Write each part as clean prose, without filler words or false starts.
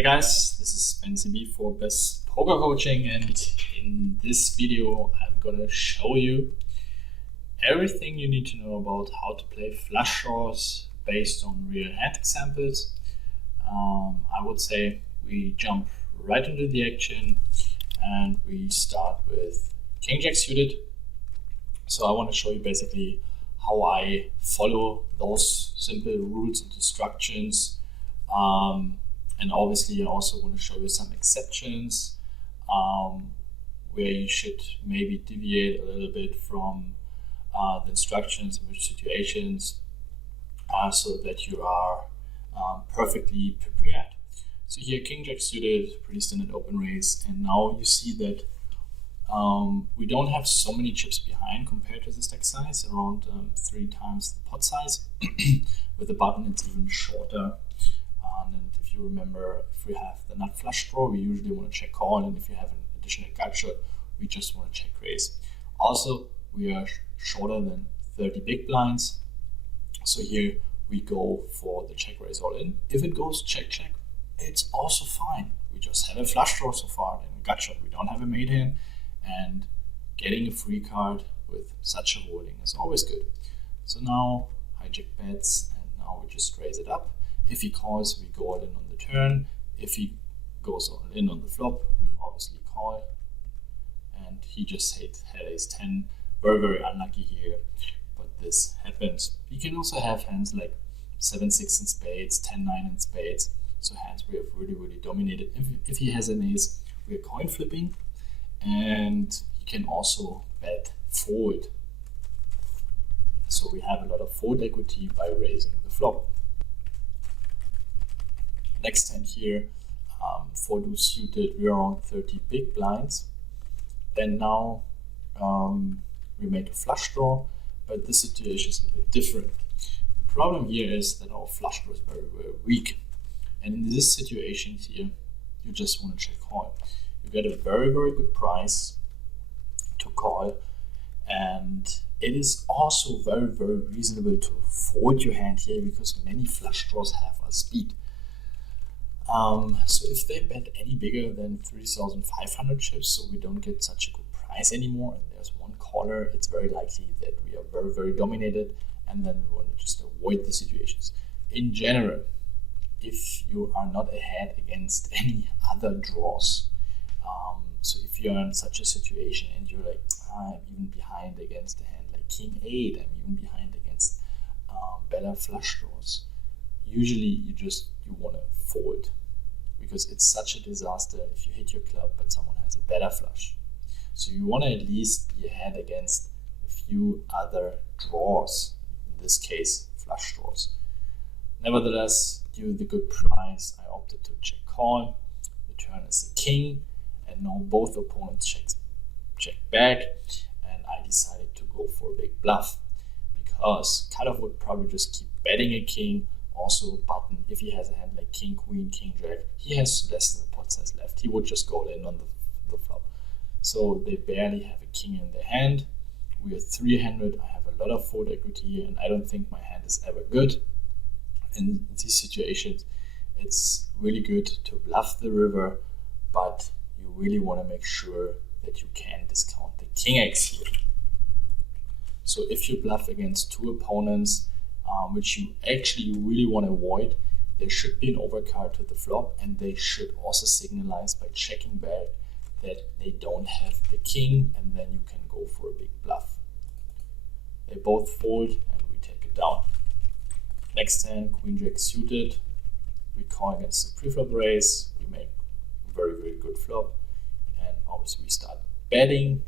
Hi guys, this is Ben CB for Best Poker Coaching, and in this video I'm gonna show you everything you need to know about how to play flush draws based on real hand examples. I would say we jump right into the action and we start with King Jack suited. So I want to show you basically how I follow those simple rules and instructions. And obviously I also want to show you some exceptions where you should maybe deviate a little bit from the instructions in which situations so that you are perfectly prepared. So here King Jack suited, pretty standard open raise, and now you see that we don't have so many chips behind compared to the stack size, around 3 times the pot size. With the button it's even shorter. And if you remember, if we have the nut flush draw, we usually want to check call, and if you have an additional gut shot, we just want to check raise. Also, we are shorter than 30 big blinds, so here we go for the check raise all in. If it goes check check, it's also fine. We just have a flush draw so far and a gut shot. We don't have a made hand, and getting a free card with such a holding is always good. So now hijack bets, and now we just raise it up. If he calls, we go all in on the turn. If he goes all in on the flop, we obviously call. And he just had ace 10. Very, very unlucky here, but this happens. You can also have hands like 7-6 in spades, 10-9 in spades. So hands we have really, really dominated. If he has an ace, we are coin flipping. And he can also bet fold. So we have a lot of fold equity by raising the flop. Next hand here, 4-2 suited, we're around 30 big blinds. Then now we make a flush draw, but this situation is a bit different. The problem here is that our flush draw is very, very weak. And in this situation here, you just want to check call. You get a very, very good price to call, and it is also very, very reasonable to fold your hand here because many flush draws have a speed. So if they bet any bigger than 3,500 chips, so we don't get such a good price anymore, and there's one caller, it's very likely that we are very, very dominated, and then we want to just avoid the situations. In general, if you are not ahead against any other draws, so if you're in such a situation and you're like, I'm even behind against a hand like King 8, I'm even behind against better flush draws, usually you want to fold, because it's such a disaster if you hit your club but someone has a better flush. So you want to at least be ahead against a few other draws, in this case flush draws. Nevertheless, due to the good price, I opted to check call. The turn is a king, and now both opponents check back, and I decided to go for a big bluff because cutoff would probably just keep betting a king. Also button, if he has a hand like king, queen, king, jack, he has less than the pot size left. He would just go in on the flop. So they barely have a king in their hand. We are 300. I have a lot of fold equity here, and I don't think my hand is ever good. In these situations, it's really good to bluff the river, but you really want to make sure that you can discount the king X here. So if you bluff against two opponents, which you actually really want to avoid, there should be an overcard to the flop, and they should also signalize by checking back that they don't have the king, and then you can go for a big bluff. They both fold, and we take it down. Next hand, Queen Jack suited. We call against the pre-flop raise. We make a very, very good flop, and obviously we start betting.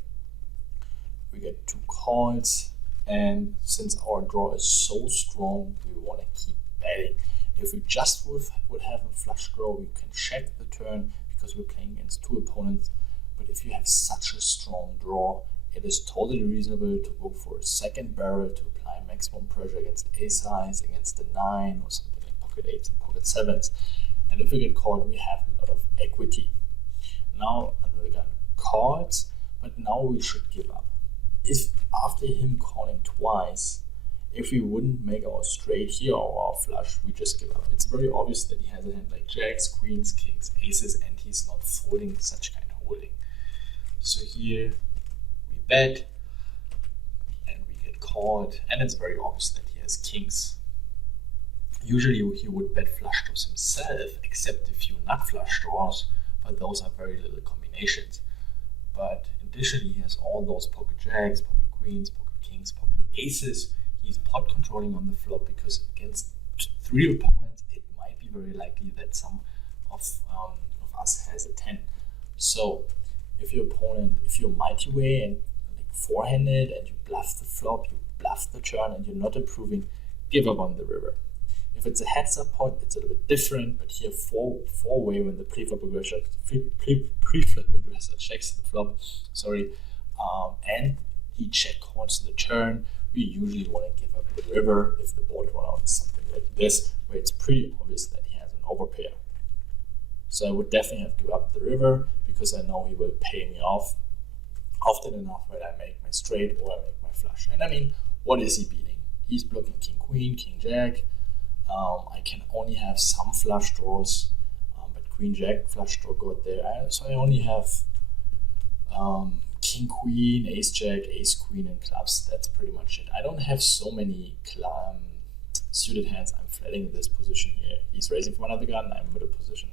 We get 2 calls. And since our draw is so strong, we want to keep betting. If we just would have a flush draw, we can check the turn because we're playing against 2 opponents. But if you have such a strong draw, it is totally reasonable to go for a second barrel to apply maximum pressure against ace highs, against the 9, or something like pocket 8s and pocket 7s. And if we get called, we have a lot of equity. Now under the gun calls, but now we should give up. If after him calling twice if we wouldn't make our straight here or our flush, we just give up. It's very obvious that he has a hand like jacks, queens, kings, aces, and he's not folding such kind of holding. So here we bet and we get called, and it's very obvious that he has kings. Usually he would bet flush draws himself, except a few nut flush draws, but those are very little combinations. But additionally, he has all those pocket jacks, pocket queens, pocket kings, pocket aces. He's pot controlling on the flop because against 3 opponents, it might be very likely that some of us has a 10. So if your opponent, if you're multi-way and like four-handed and you bluff the flop, you bluff the turn, and you're not improving, give up on the river. If it's a heads-up pot, it's a little bit different, but here four-way when the pre-flop aggressor checks the flop, and he check calls the turn, we usually want to give up the river if the board run out is something like this, where it's pretty obvious that he has an overpair. So I would definitely have to give up the river because I know he will pay me off often enough when I make my straight or I make my flush. And I mean, what is he beating? He's blocking king queen, king jack. I can only have some flush draws, but queen jack flush draw got there. So I only have king queen, ace jack, ace queen, and clubs. That's pretty much it. I don't have so many suited hands. I'm flatting this position here. He's raising from another gun. I'm middle position.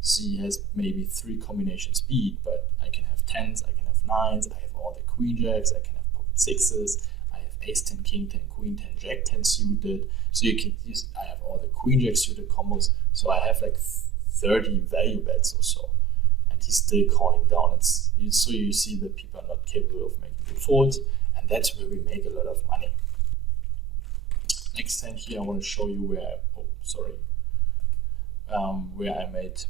So he has maybe 3 combination speed, but I can have 10s, I can have 9s, I have all the queen jacks, I can have pocket 6s, I have ace 10, king 10, queen 10, jack 10 suited. So you can use, I have all the queen jack suited combos. So I have like 30 value bets or so. And he's still calling down. So you see that people are not capable of making good folds, and that's where we make a lot of money. Next hand here, I want to show you where I made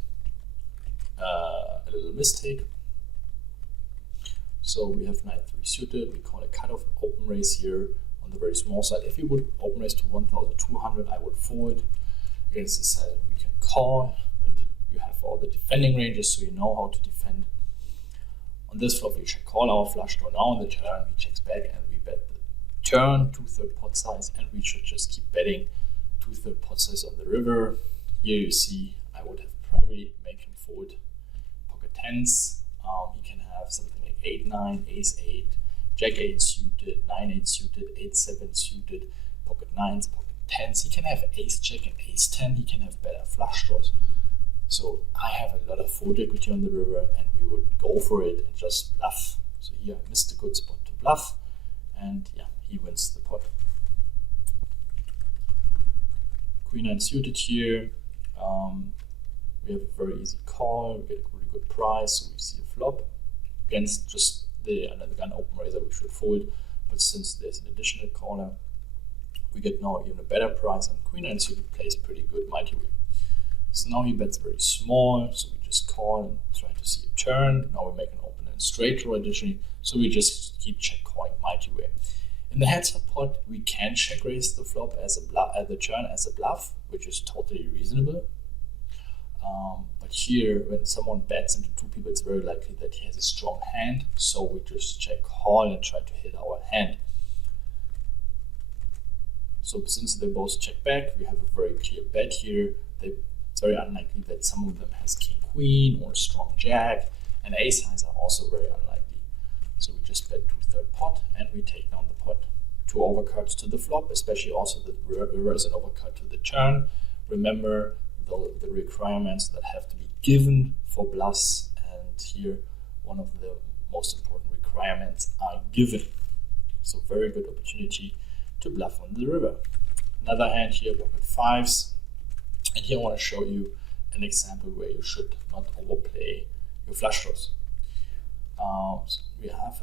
a little mistake. So we have knight 3 suited. We call it cutoff open raise here on the very small side. If we would open raise to 1,200, I would fold. Against this side, we can call, but you have all the defending ranges, so you know how to defend. On this flop, we should call our flush draw. Now on the turn, he checks back and we bet the turn 2/3 pot size, and we should just keep betting 2/3 pot size on the river. Here you see I would have probably make him fold pocket 10s. He can have something like 8-9, ace-8, jack-8 suited, 9-8 suited, 8-7 suited, pocket 9s, pocket 10s. He can have ace-jack and ace-10. He can have better flush draws. So I have a lot of fold equity on the river, and we would go for it and just bluff. So here I missed a good spot to bluff, and yeah, he wins the pot. Queen 9 suited here. We have a very easy call. We get a really good price, so we see a flop. Against just the under the gun open raiser, we should fold. But since there's an additional caller, we get now even a better price. And Queen 9 suited plays pretty good multi-way. So now he bets very small, so we just call and try to see a turn. Now we make an open and straight draw additionally, so we just keep check calling multi-way. In the heads-up pot, we can check raise the flop as a bluff, the turn as a bluff, which is totally reasonable. But here, when someone bets into 2 people, it's very likely that he has a strong hand, so we just check call and try to hit our hand. So since they both check back, we have a very clear bet here. It's very unlikely that some of them has king queen or strong jack, and ace highs are also very unlikely. So we just bet 2/3 pot and we take down the pot. 2 overcuts to the flop, especially also the river is an overcut to the turn. Remember the requirements that have to be given for bluffs, and here one of the most important requirements are given. So very good opportunity to bluff on the river. Another hand here, pocket 5s, and here I want to show you an example where you should not overplay your flush draws. So we have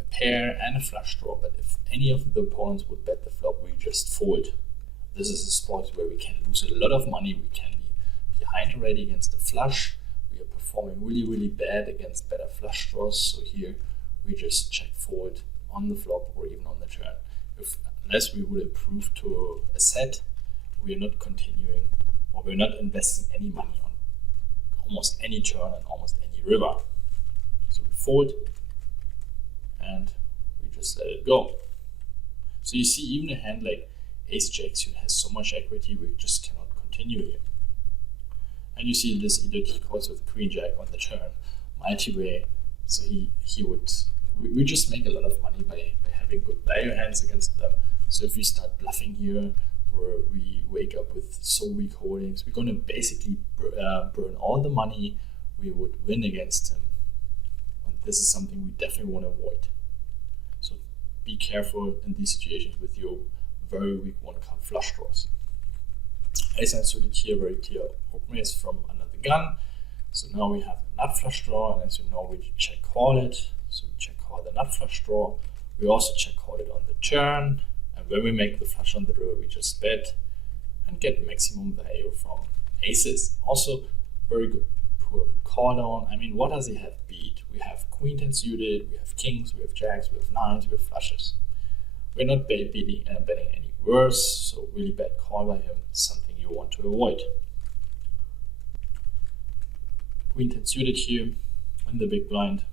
a pair and a flush draw, but if any of the opponents would bet the flop, we just fold. This is a spot where we can lose a lot of money. We can be behind already against the flush. We are performing really bad against better flush draws. So here we just check fold on the flop or even on the turn. Unless we would improve to a set, we are not continuing, or we're not investing any money on almost any turn and almost any river. So we fold and we just let it go. So you see, even a hand like ace jacks, who has so much equity, we just cannot continue here. And you see this idiot, he calls with queen jack on the turn, multi-way. So he would, we just make a lot of money by having good value hands against them. So if we start bluffing here, or we wake up with so weak holdings, we're going to basically burn all the money we would win against him. And this is something we definitely want to avoid. So be careful in these situations with your very weak one-card flush draws. Ace-9 suited here, very clear open raise from under the gun. So now we have a nut flush draw, and as you know, we check call it. So we check call the nut flush draw. We also check call it on the turn, and when we make the flush on the river, we just bet and get maximum value from aces. Also, very good poor call down. I mean, what does he have beat? We have queen 10 suited, we have kings, we have jacks, we have nines, we have flushes. We're not betting any worse, so really bad call by him, something you want to avoid. Queen 10 suited here in the big blind,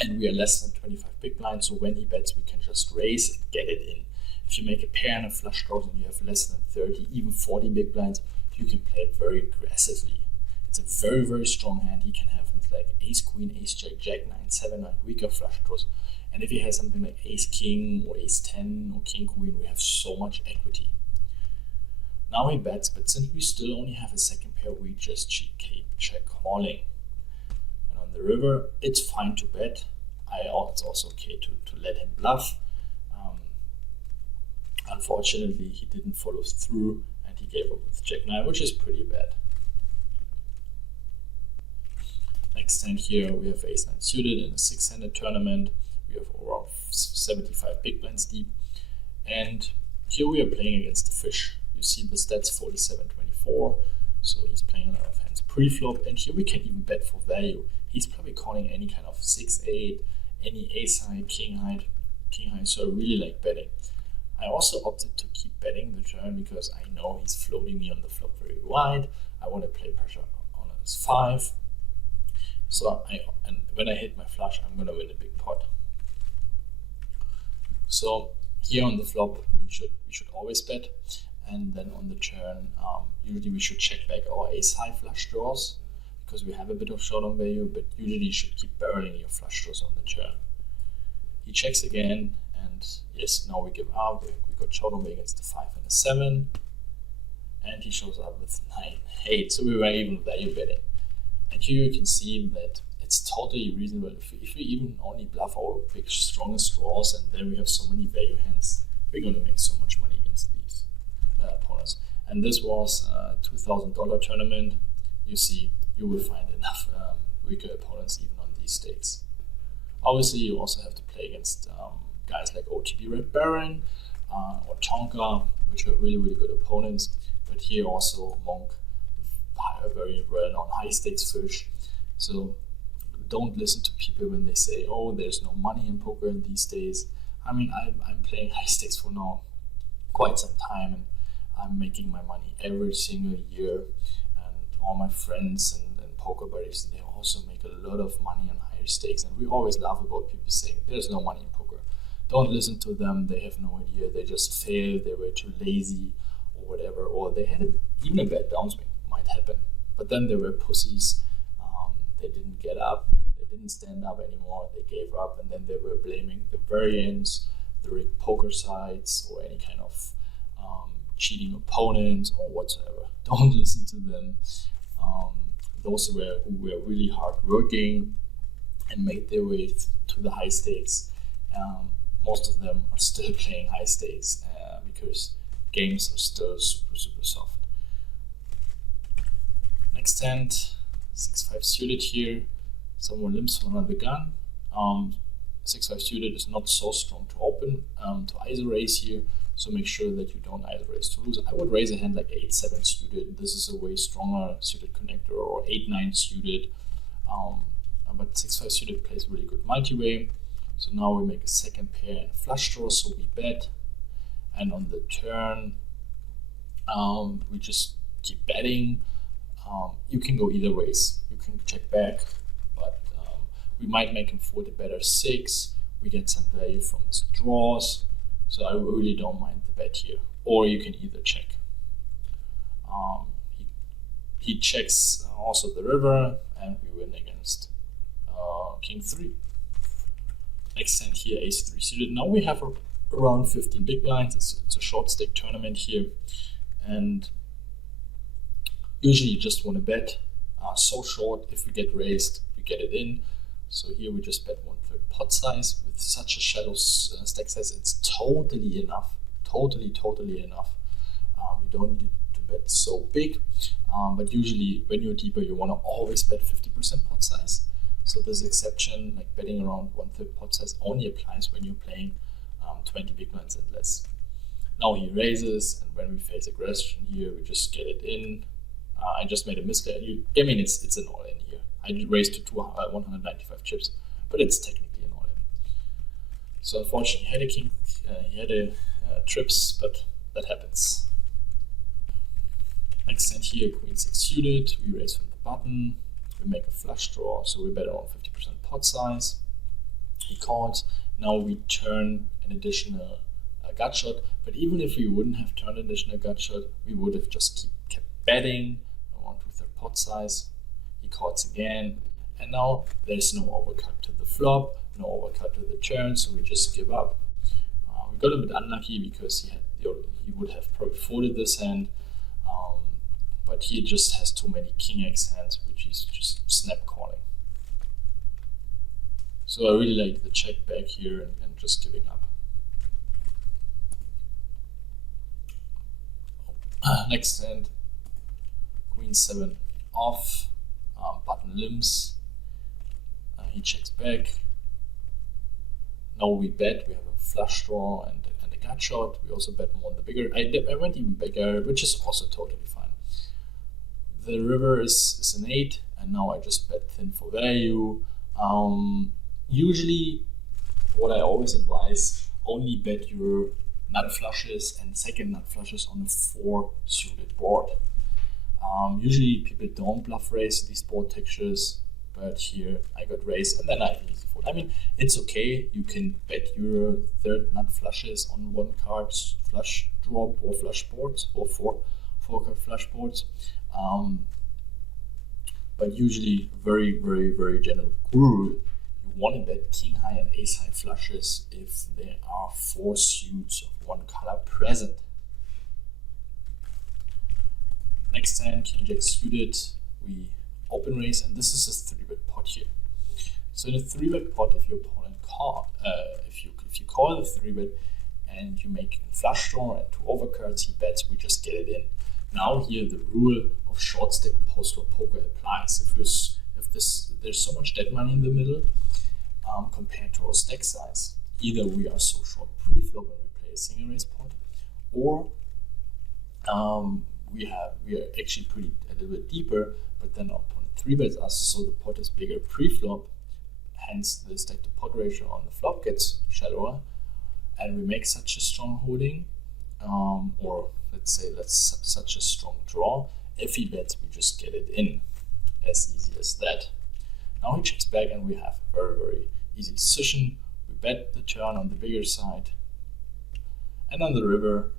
and we are less than 25 big blind, so when he bets we can just raise and get it in. If you make a pair and a flush draws and you have less than 30, even 40 big blinds, you can play it very aggressively. It's a very, very strong hand. He can have things like ace queen, ace jack, jack 9, 7, 9, weaker flush draws. And if he has something like ace king or ace 10 or king queen, we have so much equity. Now he bets, but since we still only have a second pair, we just keep check calling. And on the river, it's fine to bet. It's also okay to let him bluff. Unfortunately, he didn't follow through and he gave up with jack 9, which is pretty bad. Next hand here, we have ace 9 suited in a 6-handed tournament. We have around 75 big blinds deep. And here we are playing against the fish. You see the stats 47-24. So he's playing a lot of hands pre-flop. And here we can even bet for value. He's probably calling any kind of 6-8, any ace high, king high. So I really like betting. I also opted to keep betting the turn because I know he's floating me on the flop very wide. I want to play pressure on his 5. So when I hit my flush, I'm going to win a big pot. So here on the flop, we should always bet, and then on the turn, usually we should check back our ace high flush draws because we have a bit of showdown value, but usually you should keep barreling your flush draws on the turn. He checks again, and yes, now we give up. We got showdown value against the 5 and the 7, and he shows up with 9-8. So we were even value betting, and here you can see that it's totally reasonable if we even only bluff our big strongest draws, and then we have so many value hands, we're going to make so much money against these opponents. And this was a $2,000 tournament. You see, you will find enough weaker opponents even on these stakes. Obviously, you also have to play against guys like OTB Red Baron or Tonka, which are really, really good opponents. But here also Monk, a very well-known high-stakes fish. So don't listen to people when they say, oh, there's no money in poker in these days. I mean, I'm playing high stakes for now quite some time, and I'm making my money every single year. And all my friends and poker buddies, they also make a lot of money on higher stakes. And we always laugh about people saying, there's no money in poker. Don't listen to them. They have no idea. They just failed. They were too lazy or whatever. Or they had even a bad downswing. Might happen. But then they were pussies. They didn't get up, they didn't stand up anymore, they gave up, and then they were blaming the variants, the rigged poker sites, or any kind of cheating opponents or whatsoever. Don't listen to them. Those who were really hard working and made their way to the high stakes. Most of them are still playing high stakes because games are still super, super soft. Next hand, 6-5 suited here, someone limps from under the gun. 6-5 suited is not so strong to open, to ISO raise here, so make sure that you don't ISO raise to lose. I would raise a hand like 8-7 suited. This is a way stronger suited connector, or 8-9 suited. But 6-5 suited plays really good multi-way. So now we make a second pair and flush draw, so we bet. And on the turn, we just keep betting. You can go either ways. You can check back, but we might make him fold a better 6. We get some value from his draws. So I really don't mind the bet here. Or you can either check. He checks also the river, and we win against King 3. Next hand here, Ace 3 suited. Now we have around 15 big blinds. It's a short stake tournament here, and usually you just want to bet so short. If we get raised, we get it in. So here we just bet 1/3 pot size. With such a shallow stack size, it's totally enough. Totally enough. You don't need to bet so big, but usually when you're deeper, you want to always bet 50% pot size. So this exception, like betting around 1/3 pot size, only applies when you're playing 20 big blinds and less. Now he raises, and when we face aggression here, we just get it in. I just made a misclick. I mean, it's an all-in here. I raised to 195 chips, but it's technically an all-in. So unfortunately, he had a trips, but that happens. Next hand here, Queen 6 suited. We raise from the button. We make a flush draw, so we bet around 50% pot size. He calls. Now we turn an additional gut shot, but even if we wouldn't have turned an additional gut shot, we would have just kept betting around 2/3 pot size. He calls again, and now there's no overcut to the flop, no overcut to the turn, so we just give up. We got a bit unlucky because he would have probably folded this hand, but he just has too many King X hands, which he's just snap calling. So I really like the check back here and just giving up. Next hand, Queen 7 off, button limps. He checks back. Now we bet. We have a flush draw and a gut shot. We also bet more on the bigger. I went even bigger, which is also totally fine. The river is an 8, and now I just bet thin for value. Usually, what I always advise, only bet your nut flushes and second nut flushes on a 4 suited board. Usually people don't bluff raise these board textures, but here I got raised and then I easy fold. I mean, it's okay. You can bet your third nut flushes on 1 card flush draw or flush boards or 4 card flush boards. But usually very general rule, you want to bet king high and ace high flushes if there are 4 suits of 1 color present. Next hand, king jack suited, we open raise, and this is a 3-bet pot here. So in a 3-bet pot, if your opponent if you call the 3-bet and you make a flush draw and 2 overcards, he bets, we just get it in. Now here the rule of short stack post-flop poker applies. If there's so much dead money in the middle compared to our stack size, either we are so short pre-flop and we play a single raise pot, or we are actually a little bit deeper, but then our opponent 3-bets us, so the pot is bigger pre-flop, hence the stack to pot ratio on the flop gets shallower, and we make such a strong holding, or let's say that's such a strong draw. If he bets, we just get it in, as easy as that. Now he checks back, and we have a very easy decision. We bet the turn on the bigger side, and on the river,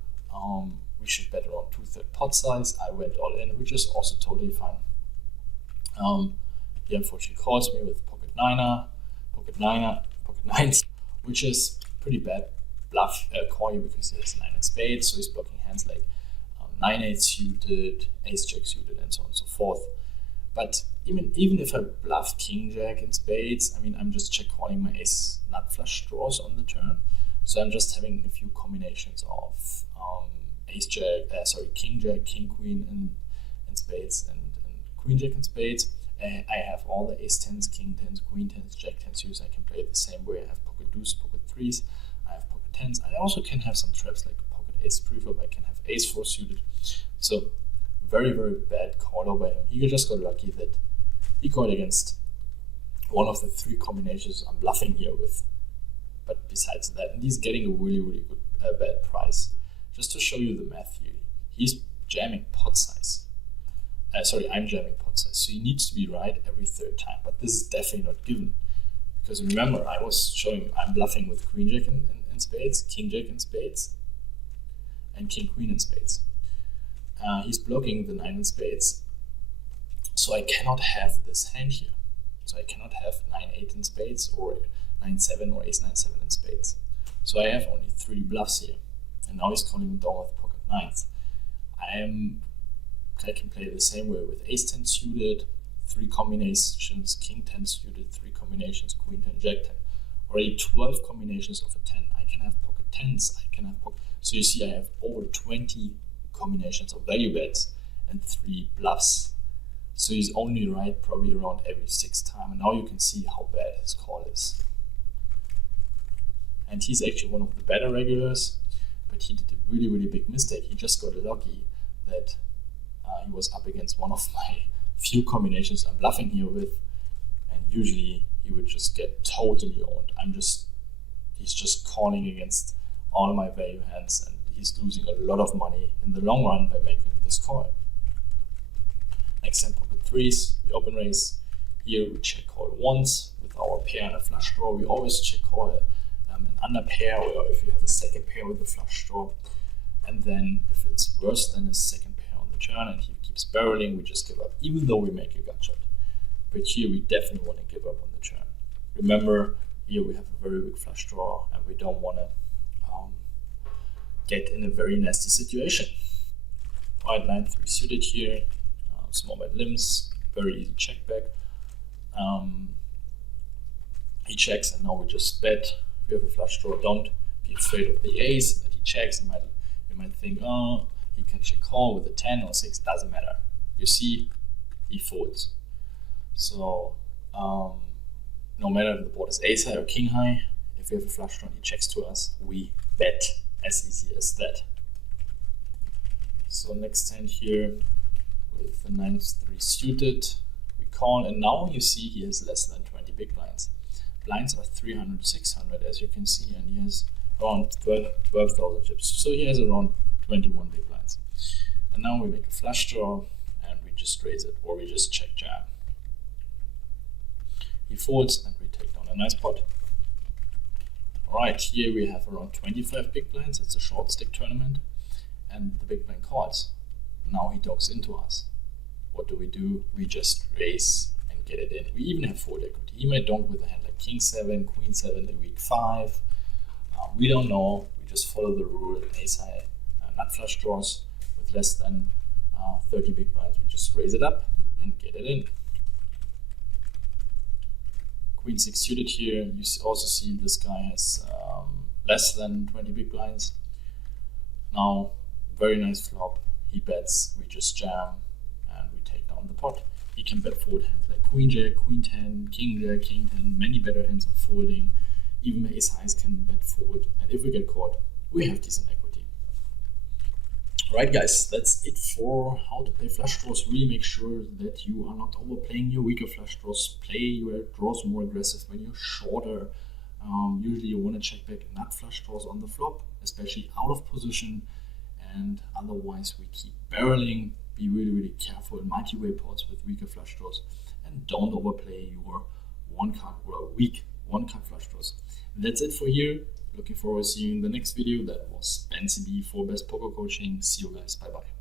we should bet around 2/3 pot size. I went all in, which is also totally fine. He unfortunately calls me with pocket nines, which is pretty bad bluff call you because he has 9 in spades, so he's blocking hands like 9-8 suited, ace jack suited, and so on and so forth. But even if I bluff king jack in spades, I mean, I'm just check calling my ace nut flush draws on the turn, so I'm just having a few combinations of king jack, king queen in spades, and queen jack in spades. I have all the ace 10s, king 10s, queen 10s, jack 10s used. I can play it the same way. I have pocket deuce, pocket 3s. I have pocket 10s. I also can have some traps like pocket ace preflop. I can have ace 4 suited. So very bad call over him. He just got lucky that he called against one of the 3 combinations I'm bluffing here with. But besides that, and he's getting a really good bad price. Just to show you the math here, he's jamming pot size. I'm jamming pot size, so he needs to be right every 3rd time, but this is definitely not given. Because remember, I was showing I'm bluffing with queen jack in in spades, king jack in spades, and king queen in spades. He's blocking the 9 in spades, so I cannot have this hand here. So I cannot have 9-8 in spades or 9-7 or ace-9-7 in spades. So I have only 3 bluffs here, and now he's calling the door with pocket 9s. I can play the same way with ace-10 suited, 3 combinations, king-10 suited, 3 combinations, queen-10, jack-10. Already 12 combinations of a 10. I can have pocket 10s, I can have pocket... So you see I have over 20 combinations of value bets and 3 bluffs. So he's only right probably around every 6th time, and now you can see how bad his call is. And he's actually one of the better regulars, but he did a really, really big mistake. He just got lucky that he was up against one of my few combinations I'm bluffing here with, and usually he would just get totally owned. He's just calling against all my value hands, and he's losing a lot of money in the long run by making this call. Next hand, pocket 3s, we open raise. Here we check call once with our pair and a flush draw. We always check call an under pair, or if you have a second pair with a flush draw. And then if it's worse than a second pair on the turn and he keeps barreling, we just give up, even though we make a gut shot. But here we definitely want to give up on the turn. Remember, here we have a very big flush draw and we don't want to get in a very nasty situation. White 9-3 suited here, small bet limbs, very easy check back. He checks and now we just bet. If you have a flush draw, don't be afraid of the ace that he checks. You might think, oh, he can check call with a 10 or 6, doesn't matter. You see, he folds. So no matter if the board is ace high or king high, if we have a flush draw and he checks to us, we bet. As easy as that. So next hand here with the 9-3 suited, we call, and now you see he has less than 20 big blinds. Blinds are 300, 600 as you can see, and he has around 12,000 chips. So he has around 21 big blinds. And now we make a flush draw and we just raise it, or we just check jam. He folds and we take down a nice pot. Alright, here we have around 25 big blinds. It's a short stick tournament, and the big blind calls. Now he dogs into us. What do? We just raise and get it in. We even have fold equity. He might donk with a hand like king 7, queen 7 in week 5. We don't know. We just follow the rule. Ace high nut flush draws with less than 30 big blinds. We just raise it up and get it in. Queen 6 suited here. You also see this guy has less than 20 big blinds. Now, very nice flop. He bets, we just jam, and we take down the pot. He can bet fold hands like queen jack, queen 10, king jack, king 10. Many better hands are folding. Even the ace highs can bet fold. And if we get caught, we have decent equity. Alright guys, that's it for how to play flush draws. Really make sure that you are not overplaying your weaker flush draws. Play your draws more aggressive when you're shorter. Usually you want to check back nut flush draws on the flop, especially out of position. And otherwise we keep barreling. Be really, really careful in multi-way pots with weaker flush draws. And don't overplay your one card or weak one card flush draws. That's it for here. Looking forward to seeing you in the next video. That was Ben CB for Best Poker Coaching. See you guys. Bye bye.